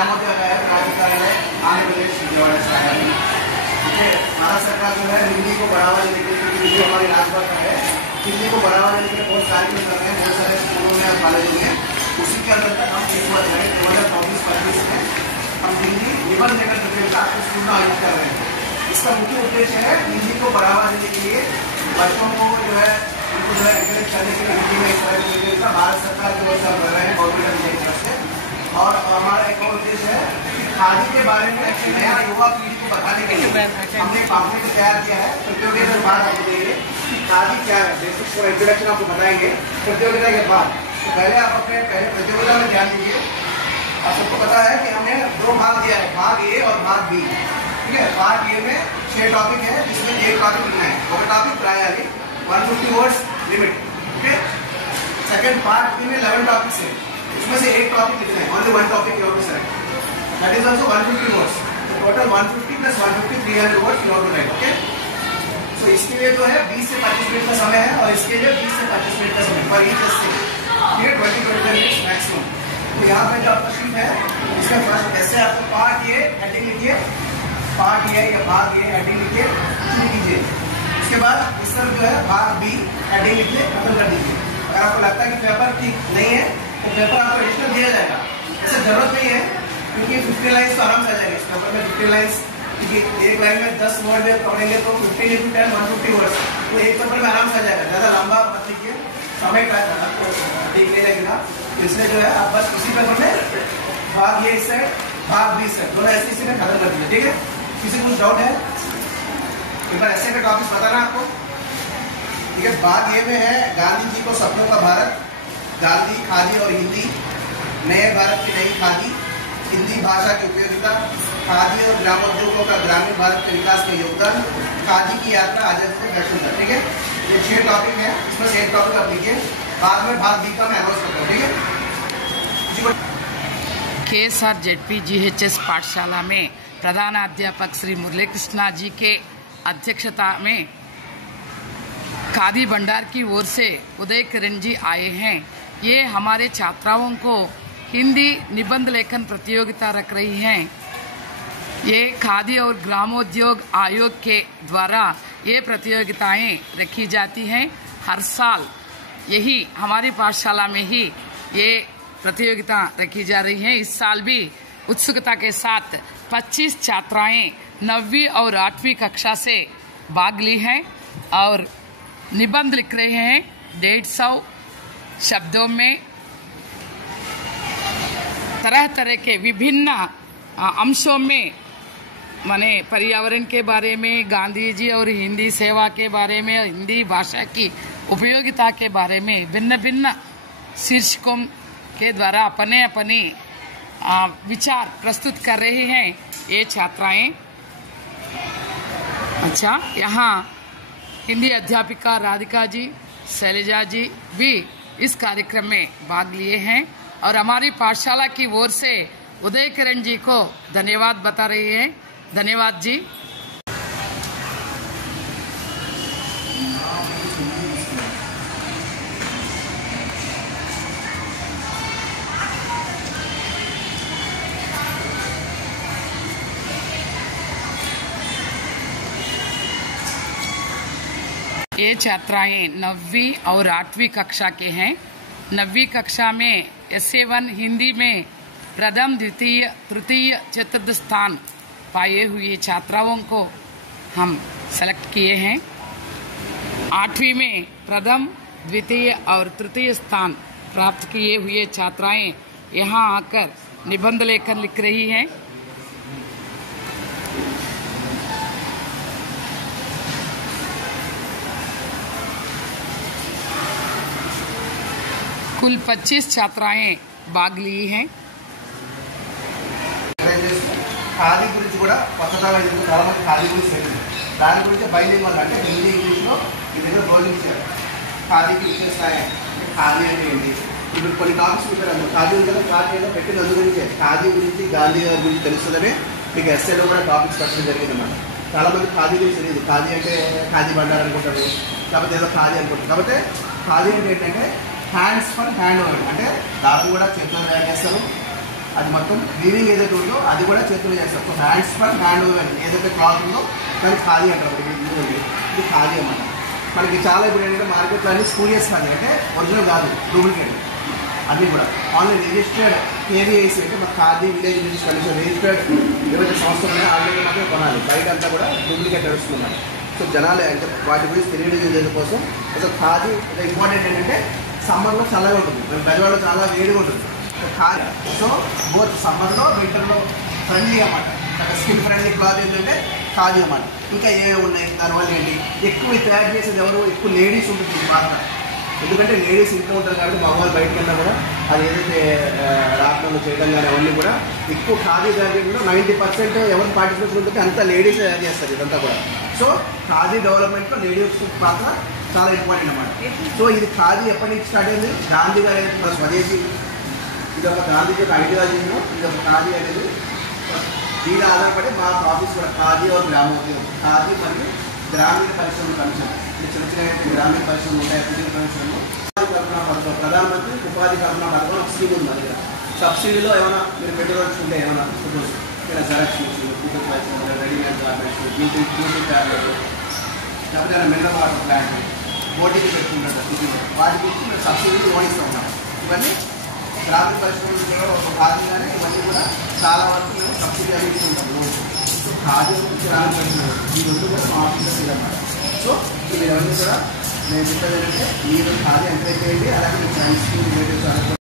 ग्रामोद्योग आयोग राज्य कार्यालय आंध्र प्रदेश विजयवाड़ा से आया है। भारत सरकार जो है हिंदी को बढ़ावा देने के लिए, हिंदी हमारी राजभाषा है, हिंदी को बढ़ावा देने के लिए बहुत कार्यक्रम कर रहे हैं बहुत सारे स्कूलों में और कॉलेजों में। उसी के अंतर्गत हम इस बार 2024-25 में हम हिंदी निबंध लेखन प्रतियोगिता आपके स्कूल में आयोजित कर रहे हैं। इसका मुख्य उद्देश्य है हिंदी को बढ़ावा देने के लिए बच्चों को जो है उनको जो है एंकरेज करने के लिए हिंदी में इस तरह की प्रतियोगिता भारत सरकार की ओर से कर रहे हैं गवर्नमेंट ऑफ इंडिया की तरफ से। और हमारा एक और उद्देश्य है कि खादी के बारे में नया युवा पीढ़ी को बताने के लिए हमने पाम्पलेट तैयार किया है। प्रतियोगिता के बाद आपको देंगे कि खादी क्या है, बेसिक्स और इंट्रोडक्शन आपको बताएंगे प्रतियोगिता के बाद। तो पहले आप अपने पहले प्रतियोगिता में ध्यान दीजिए। आप सबको पता है कि हमने 2 भाग दिया है, भाग ए और भाग बी। ठीक है, भाग ए में 6 टॉपिक है जिसमें एक टॉपिक लिखना है। और टॉपिक प्रायली 150 वर्ड्स लिमिट। ठीक है, सेकेंड पार्ट बी में 11 टॉपिक्स है, उसमें से एक टॉपिक लिखना है, only 1 topic you have to select, that is also 150 words. Total 150 plus 150 300 words you have to write. Okay, so इसके लिए जो है 20 से 25 मिनट का समय है और इसके लिए 20 से 25 मिनट का समय पर ईच से 20-25 मिनट मैक्सिमम। तो यहाँ पे जो आपका शीट है इसमें फर्स्ट ऐसे आपको पार्ट ये हेडिंग लिखिए, पार्ट ये या भाग ये हेडिंग लिखिए, शुरू कीजिए। उसके बाद इस तरफ जो है भाग बी हेडिंग लिखिए, खत्म कर दीजिए। अगर आपको लगता है कि पेपर ठीक नहीं है तो पेपर आपको एडिशनल दिया जाएगा, ऐसा जरूरत नहीं है क्योंकि 50 लाइन्स तो आराम से आ जाएगा इस पेपर में। 50 लाइन्स एक लाइन में 10 वर्ड में पढ़ेंगे तो 50 × 10 150 वर्ड्स, तो एक पेपर में आराम से आ जाएगा। ज़्यादा लंबा मत लिखिए, समय का ठीक नहीं लगेगा। तो इसलिए जो है आप बस उसी पेपर में भाग ए से भाग बी से दोनों ऐसे इसी में खत्म कर दीजिए। ठीक है, किसी को कुछ डाउट है एक बार ऐसे का टॉपिक बताना आपको। ठीक है, भाग ए में है गांधी जी को सपनों का भारत, गांधी, खादी और हिंदी, नए भारत की नई खादी, हिंदी भाषा की उपयोगिता, खादी और ग्रामोद्योगों का ग्रामीण भारत के विकास में योगदान, खादी की यात्रा आजादी से फैशन तक। ठीक है, ये 6 टॉपिक है, इसमें से एक टॉपिक आप लीजिए, बाद में भाग बी का मैं अनाउंस करता हूँ। ठीक है, KSRZPGHS पाठशाला में प्रधानाध्यापक श्री मुरली कृष्णा जी के अध्यक्षता में खादी भंडार की ओर से उदय किरण जी आए हैं। ये हमारे छात्राओं को हिंदी निबंध लेखन प्रतियोगिता रख रही हैं। ये खादी और ग्रामोद्योग आयोग के द्वारा ये प्रतियोगिताएं रखी जाती हैं। हर साल यही हमारी पाठशाला में ही ये प्रतियोगिता रखी जा रही है। इस साल भी उत्सुकता के साथ 25 छात्राएं 9वीं और 8वीं कक्षा से भाग ली हैं और निबंध लिख रहे हैं 150 शब्दों में। तरह तरह के विभिन्न अंशों में, माने पर्यावरण के बारे में, गांधी जी और हिंदी सेवा के बारे में, हिंदी भाषा की उपयोगिता के बारे में भिन्न भिन्न शीर्षकों के द्वारा अपने अपने विचार प्रस्तुत कर रहे हैं ये छात्राएं। अच्छा, यहाँ हिंदी अध्यापिका राधिका जी, शैलजा जी भी इस कार्यक्रम में भाग लिए हैं और हमारी पाठशाला की ओर से उदय किरण जी को धन्यवाद बता रही है। धन्यवाद जी। ये छात्राएं 9वीं और 8वीं कक्षा के हैं। 9वीं कक्षा में SA1 हिंदी में प्रथम, द्वितीय, तृतीय, चतुर्थ स्थान पाए हुए छात्राओं को हम सेलेक्ट किए हैं। 8वीं में प्रथम, द्वितीय और तृतीय स्थान प्राप्त किए हुए छात्राएं यहाँ आकर निबंध लेखन लिख रही हैं। कुल 25 छात्राएं भाग ली हैं। ఖాదీ గురించి కూడా కొత్తగా చాలా మంది ఖాదీ గురించి తెలియదు. దాని గురించి బైలింగ్వల్ అంటే హిందీ ఇంగ్లీష్లో ఈ దగ్గర బోర్డింగ్ ఇచ్చారు. ఖాదీకి విశేషాలు, ఖాదీ అంటే ఏంటి, ఇప్పుడు కొన్ని టాపిక్స్ పెట్టారు. ఖాదీ ఉంది కదా, ఖాదీ ఏదో పెట్టింది అందు గురించి, ఖాదీ గురించి, గాంధీ గారి గురించి తెలుస్తుందని మీకు ఎస్ఏలో కూడా టాపిక్స్ పెట్టడం జరిగింది అన్నమాట. చాలా మంది ఖాదీ గురించి తెలియదు. ఖాదీ అంటే ఖాదీ బండారు అనుకుంటారు, లేకపోతే ఏదో ఖాదీ అనుకుంటారు. కాకపోతే ఖాదీ అంటే ఏంటంటే హ్యాండ్స్ ఫర్ హ్యాండ్ వర్క్, అంటే దాదాపు కూడా చేతులు తయారు చేస్తారు, అది మొత్తం వీవింగ్ ఏదైతే ఉందో అది కూడా చేతులు చేస్తారు. So hands per hand woven ఏదైతే క్లాత్ ఉందో దాన్ని ఖాదీ అంటారు. ఇది ఖాదీ అన్నమాట. మనకి చాలా ఇప్పుడు ఏంటంటే మార్కెట్లో అన్ని స్కూలియస్ ఖాదీ అంటే ఒరిజినల్ కాదు, డూప్లికేట్ అన్నీ కూడా ఓన్లీ రిజిస్టర్డ్ KVIC అంటే మన khadi village industry commission registered ఏవైతే సంస్థలు ఉన్నాయో ఆల్రెడీ మాత్రం కొనాలి. బయట అంతా కూడా డూప్లికేట్ నడుస్తున్నారు. సో జనాలు అంటే వాటి గురించి తెలియజేయడం కోసం అసలు ఖాదీ ఇంపార్టెంట్ ఏంటంటే సమ్మర్లో చల్లగా ఉంటుంది, మన బెజవాడలో చాలా వేడిగా ఉంటుంది. సో ఖాదీ సో బోత్ సమ్మర్లో వింటర్లో ఫ్రెండ్లీ అన్నమాట. స్కిన్ ఫ్రెండ్లీ క్లాత్ ఏంటంటే ఖాదీ అన్నమాట. ఇంకా ఏమేమి ఉన్నాయి దానివల్ల ఏంటి ఎక్కువ తయారు చేసేది ఎవరు, ఎక్కువ లేడీస్ ఉంటుంది బాగా. ఎందుకంటే లేడీస్ ఇంట్లో ఉంటారు కాబట్టి మగవాళ్ళు బయటకు వెళ్ళినా కూడా అది ఏదైతే రాత్రులు చేయడం కానీ అవన్నీ కూడా ఎక్కువ ఖాదీ తయారీలో 90% ఎవరు పార్టిసిపేషన్ ఉంటుంది అంతా లేడీస్ తయారు చేస్తారు ఇదంతా కూడా. సో ఖాదీ డెవలప్మెంట్లో లేడీస్ పాత్ర చాలా ఇంపార్టెంట్ అన్నమాట. సో ఇది ఖాదీ ఎప్పటి నుంచి స్టార్ట్ అయింది, గాంధీ గారు మన స్వదేశీ ఇది ఒక గాంధీజీ ఒక ఐడియాలజీలో ఇది ఒక ఖాదీ అనేది దీని ఆధారపడి మా ఆఫీస్ కూడా ఖాదీ ఒక గ్రామోద్యోగం, ఖాదీ మరియు గ్రామీణ పరిశ్రమల కమిషన్, చిన్న చిన్న గ్రామీణ పరిశ్రమలు ఉంటాయి. కుటీర పరిశ్రమలు ఉపాధి కల్పన పథకం, ప్రధానమంత్రి ఉపాధి కల్పన పథకం ఒక స్కీమ్ ఉంది. దగ్గర సబ్సిడీలో ఏమైనా మీరు పెట్టుకోవాల్సుకుంటే ఏమైనా సపోజ్ ఏమైనా జెరాక్స్ మిషన్, కూతురు పరిశ్రమ, రెడీమేడ్ గార్మెంట్స్, బ్యూటీ పార్లర్, లేకపోతే మినరల్ వాటర్ ప్లాంట్, బోటింగ్ పెట్టుకుంటారు సిటీలో, వాటి గురించి మేము సబ్సిడీలు లోన్ ఇస్తూ ఉన్నాం. ఇవన్నీ గ్రామీణ పరిశ్రమలో ఒక భాగంగానే ఇవన్నీ కూడా చాలా వరకు మేము సబ్సిడీ అని ఇస్తుంటాం లోన్. సో ఖాదీ గ్రామీణ పరిశ్రమ ఈ రెండు కూడా మా ఆఫీసర్ ఇదన్నమాట. సో ఇవన్నీ కూడా నేను చెప్పేది ఏంటంటే మీరు ఖాదీ ఎంకరేజ్ చేయండి, అలాగే మీ ఫ్రెండ్స్కి రిలేటివ్స్